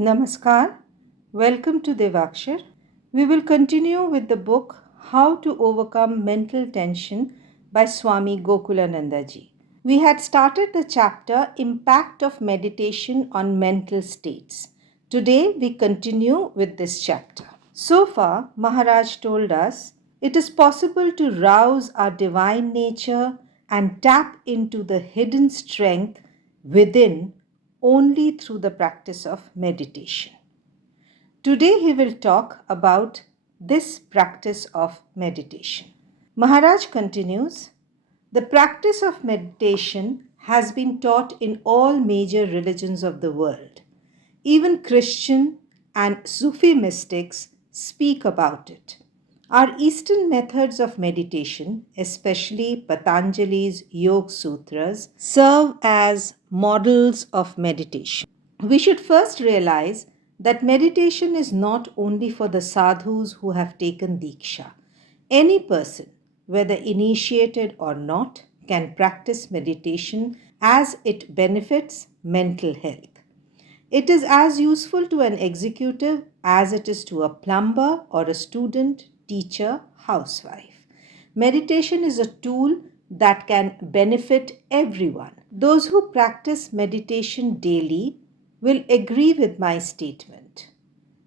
Namaskar. Welcome to Devakshar. We will continue with the book How to Overcome Mental Tension by Swami Gokulananda ji. We had started the chapter Impact of Meditation on Mental States. Today we continue with this chapter. So far, Maharaj told us it is possible to rouse our divine nature and tap into the hidden strength within only through the practice of meditation. Today he will talk about this practice of meditation. Maharaj continues, the practice of meditation has been taught in all major religions of the world. Even Christian and Sufi mystics speak about it. Our Eastern methods of meditation, especially Patanjali's Yoga Sutras, serve as models of meditation. We should first realize that meditation is not only for the sadhus who have taken Diksha. Any person, whether initiated or not, can practice meditation as it benefits mental health. It is as useful to an executive as it is to a plumber or a student, teacher, housewife. Meditation is a tool that can benefit everyone. Those who practice meditation daily will agree with my statement.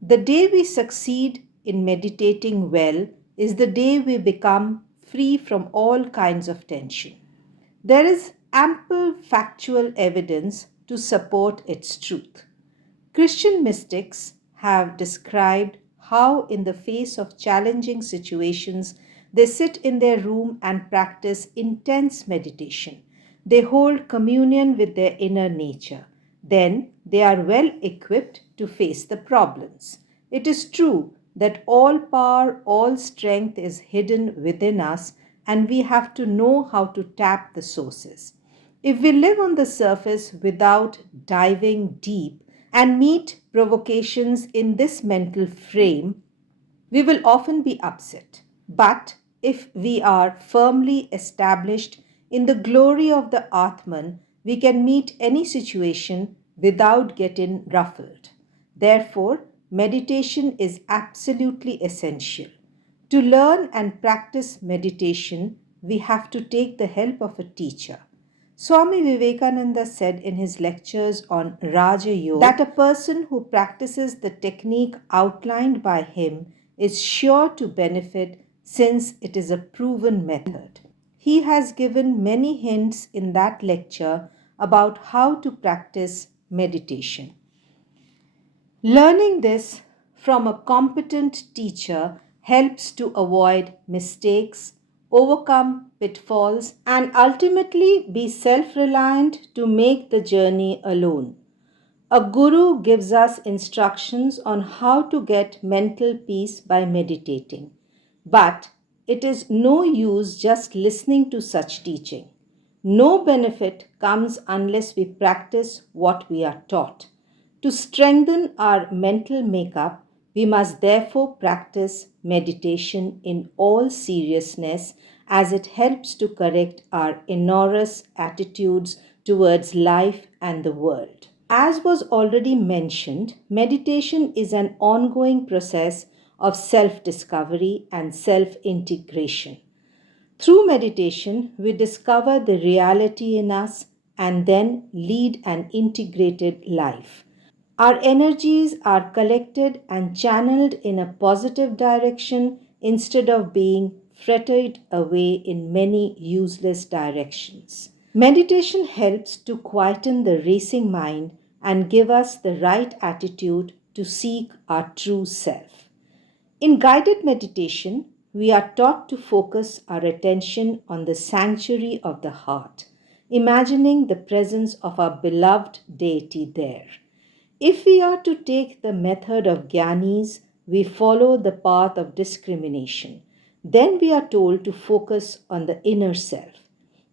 The day we succeed in meditating well is the day we become free from all kinds of tension. There is ample factual evidence to support its truth. Christian mystics have described how, in the face of challenging situations, they sit in their room and practice intense meditation. They hold communion with their inner nature. Then they are well equipped to face the problems. It is true that all power, all strength is hidden within us, and we have to know how to tap the sources. If we live on the surface without diving deep and meet provocations in this mental frame, we will often be upset. But if we are firmly established in the glory of the Atman, we can meet any situation without getting ruffled. Therefore, meditation is absolutely essential. To learn and practice meditation, we have to take the help of a teacher. Swami Vivekananda said in his lectures on Raja Yoga that a person who practices the technique outlined by him is sure to benefit since it is a proven method. He has given many hints in that lecture about how to practice meditation. Learning this from a competent teacher helps to avoid mistakes, overcome pitfalls, and ultimately be self reliant to make the journey alone. A guru gives us instructions on how to get mental peace by meditating, but it is no use just listening to such teaching. No benefit comes unless we practice what we are taught. To strengthen our mental makeup, we must therefore practice meditation in all seriousness as it helps to correct our innocuous attitudes towards life and the world. As was already mentioned, meditation is an ongoing process of self discovery and self integration. Through meditation, we discover the reality in us and then lead an integrated life. Our energies are collected and channeled in a positive direction instead of being fretted away in many useless directions. Meditation helps to quieten the racing mind and give us the right attitude to seek our true self. In guided meditation, we are taught to focus our attention on the sanctuary of the heart, imagining the presence of our beloved deity there. If we are to take the method of Gyanis, we follow the path of discrimination. Then we are told to focus on the inner self.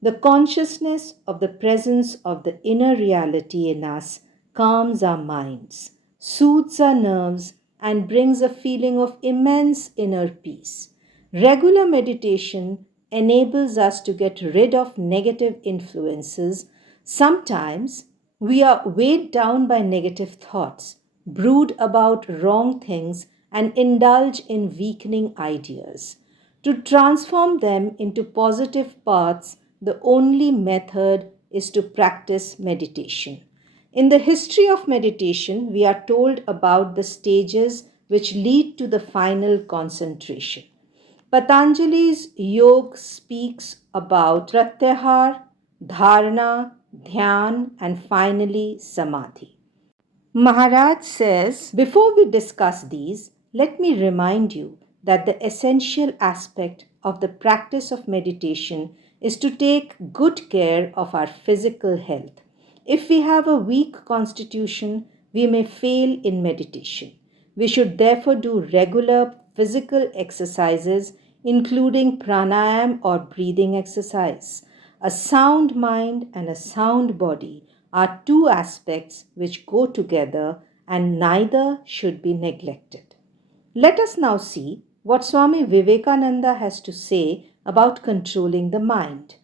The consciousness of the presence of the inner reality in us calms our minds, soothes our nerves, and brings a feeling of immense inner peace. Regular meditation enables us to get rid of negative influences. Sometimes we are weighed down by negative thoughts, brood about wrong things, and indulge in weakening ideas. To transform them into positive paths, the only method is to practice meditation. In the history of meditation, we are told about the stages which lead to the final concentration. Patanjali's Yoga speaks about pratyahar, dharana, dhyan, and finally samadhi. Maharaj says, before we discuss these, let me remind you that the essential aspect of the practice of meditation is to take good care of our physical health. If we have a weak constitution, we may fail in meditation. We should therefore do regular physical exercises, including pranayam or breathing exercise. A sound mind and a sound body are two aspects which go together and neither should be neglected. Let us now see what Swami Vivekananda has to say about controlling the mind.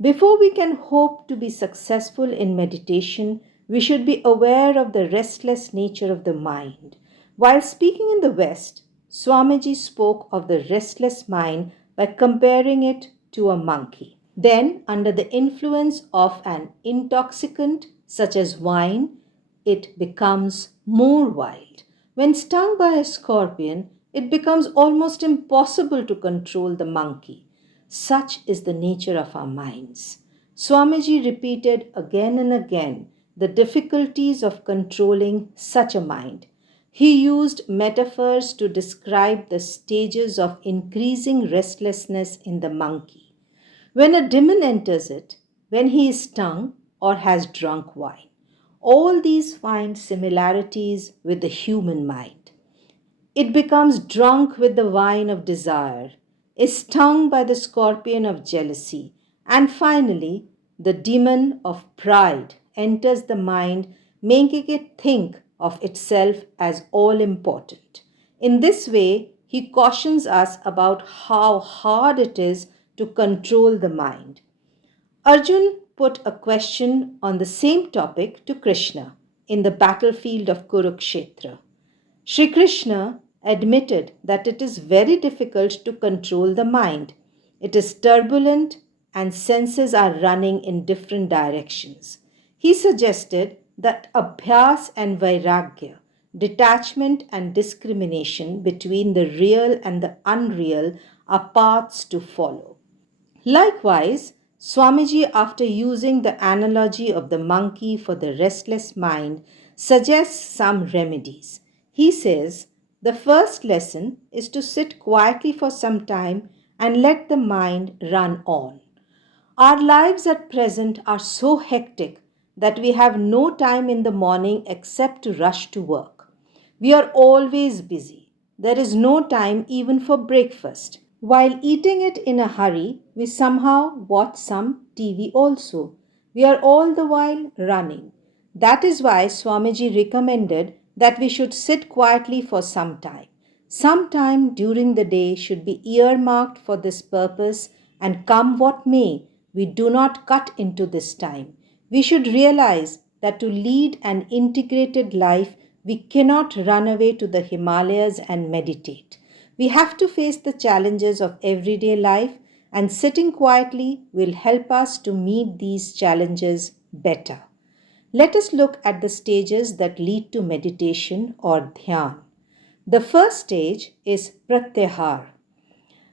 Before we can hope to be successful in meditation, we should be aware of the restless nature of the mind. While speaking in the West, Swamiji spoke of the restless mind by comparing it to a monkey. Then, under the influence of an intoxicant such as wine, it becomes more wild. When stung by a scorpion, it becomes almost impossible to control the monkey. Such is the nature of our minds. Swamiji repeated again and again the difficulties of controlling such a mind. He used metaphors to describe the stages of increasing restlessness in the monkey. When a demon enters it, when he is stung or has drunk wine, all these find similarities with the human mind. It becomes drunk with the wine of desire, is stung by the scorpion of jealousy, and finally, the demon of pride enters the mind, making it think of itself as all important. In this way, he cautions us about how hard it is to control the mind. Arjun put a question on the same topic to Krishna in the battlefield of Kurukshetra. Sri Krishna admitted that it is very difficult to control the mind. It is turbulent and senses are running in different directions. He suggested that abhyas and vairagya, detachment and discrimination between the real and the unreal, are paths to follow. Likewise, Swamiji, after using the analogy of the monkey for the restless mind, suggests some remedies. He says, the first lesson is to sit quietly for some time and let the mind run on. Our lives at present are so hectic that we have no time in the morning except to rush to work. We are always busy. There is no time even for breakfast. While eating it in a hurry, we somehow watch some TV also. We are all the while running. That is why Swamiji recommended that we should sit quietly for some time. Some time during the day should be earmarked for this purpose, and come what may, we do not cut into this time. We should realize that to lead an integrated life, we cannot run away to the Himalayas and meditate. We have to face the challenges of everyday life, and sitting quietly will help us to meet these challenges better. Let us look at the stages that lead to meditation or dhyan. The first stage is pratyahar.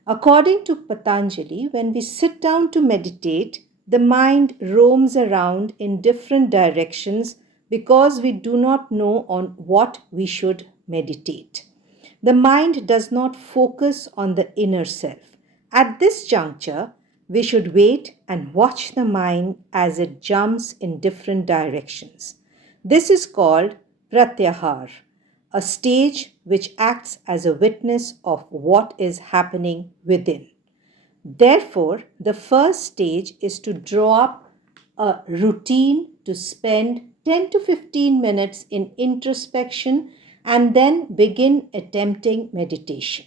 According to Patanjali, when we sit down to meditate, the mind roams around in different directions because we do not know on what we should meditate. The mind does not focus on the inner self. At this juncture, we should wait and watch the mind as it jumps in different directions. This is called pratyahar, a stage which acts as a witness of what is happening within. Therefore, the first stage is to draw up a routine to spend 10 to 15 minutes in introspection and then begin attempting meditation.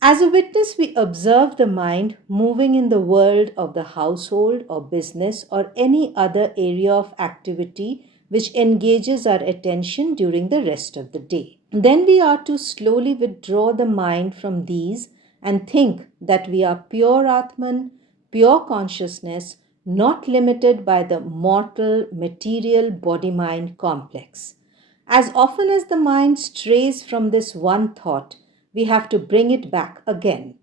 As a witness, we observe the mind moving in the world of the household or business or any other area of activity which engages our attention during the rest of the day. Then we are to slowly withdraw the mind from these and think that we are pure Atman, pure consciousness, not limited by the mortal material body-mind complex. As often as the mind strays from this one thought, we have to bring it back again.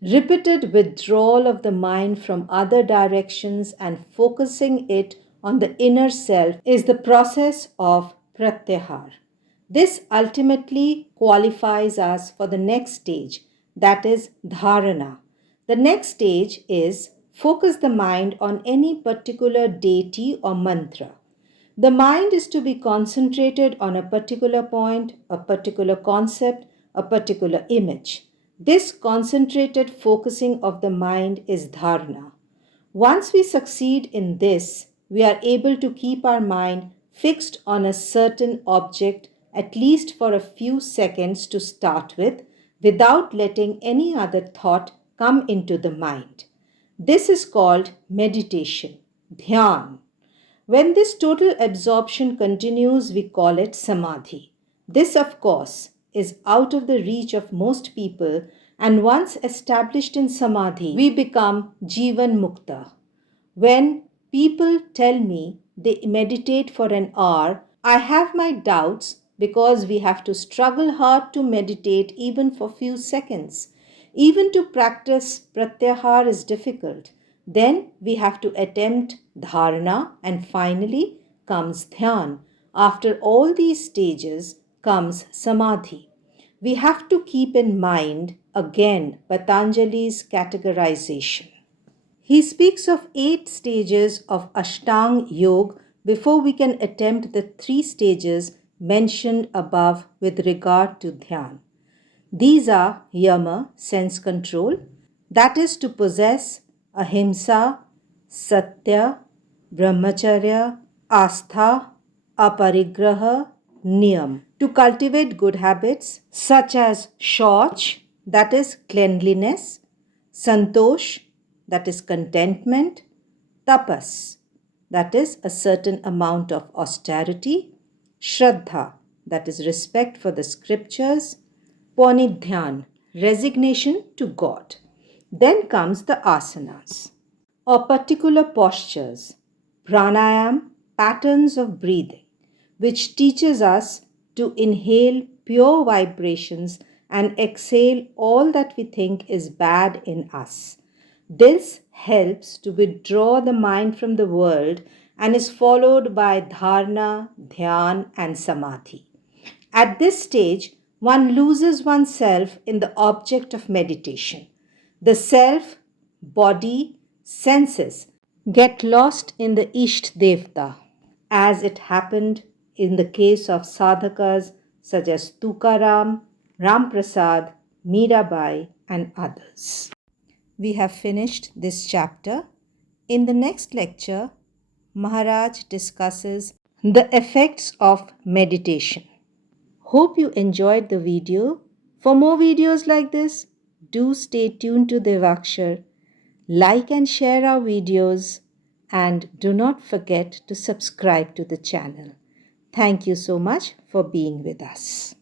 Repeated withdrawal of the mind from other directions and focusing it on the inner self is the process of pratyahar. This ultimately qualifies us for the next stage, that is dharana. The next stage is focus the mind on any particular deity or mantra. The mind is to be concentrated on a particular point, a particular concept, a particular image. This concentrated focusing of the mind is dharana. Once we succeed in this, we are able to keep our mind fixed on a certain object at least for a few seconds to start with, without letting any other thought come into the mind. This is called meditation, dhyan. When this total absorption continues, we call it samadhi. This, of course, is out of the reach of most people, and once established in samadhi, we become jivan mukta. When people tell me they meditate for an hour, I have my doubts because we have to struggle hard to meditate even for few seconds. Even to practice pratyahar is difficult. Then we have to attempt dharana, and finally comes dhyan. After all these stages comes samadhi. We have to keep in mind again Patanjali's categorization. He speaks of 8 stages of Ashtang Yoga before we can attempt the 3 stages mentioned above with regard to Dhyan. These are Yama, sense control, that is to possess Ahimsa, Satya, Brahmacharya, Astha, Aparigraha, Niyam. To cultivate good habits such as Shauch, that is cleanliness, Santosh, that is contentment, Tapas, that is a certain amount of austerity, Shraddha, that is respect for the scriptures, Panidhyan, resignation to God. Then comes the asanas, or particular postures, pranayam, patterns of breathing, which teaches us to inhale pure vibrations and exhale all that we think is bad in us. This helps to withdraw the mind from the world and is followed by dharana, dhyan, and samadhi. At this stage, one loses oneself in the object of meditation. The self, body, senses get lost in the Isht Devta, as it happened in the case of sadhakas such as Tukaram, Ram Prasad, Mirabai, and others. We have finished this chapter. In the next lecture, Maharaj discusses the effects of meditation. Hope you enjoyed the video. For more videos like this, do stay tuned to Devakshar. Like and share our videos, and do not forget to subscribe to the channel. Thank you so much for being with us.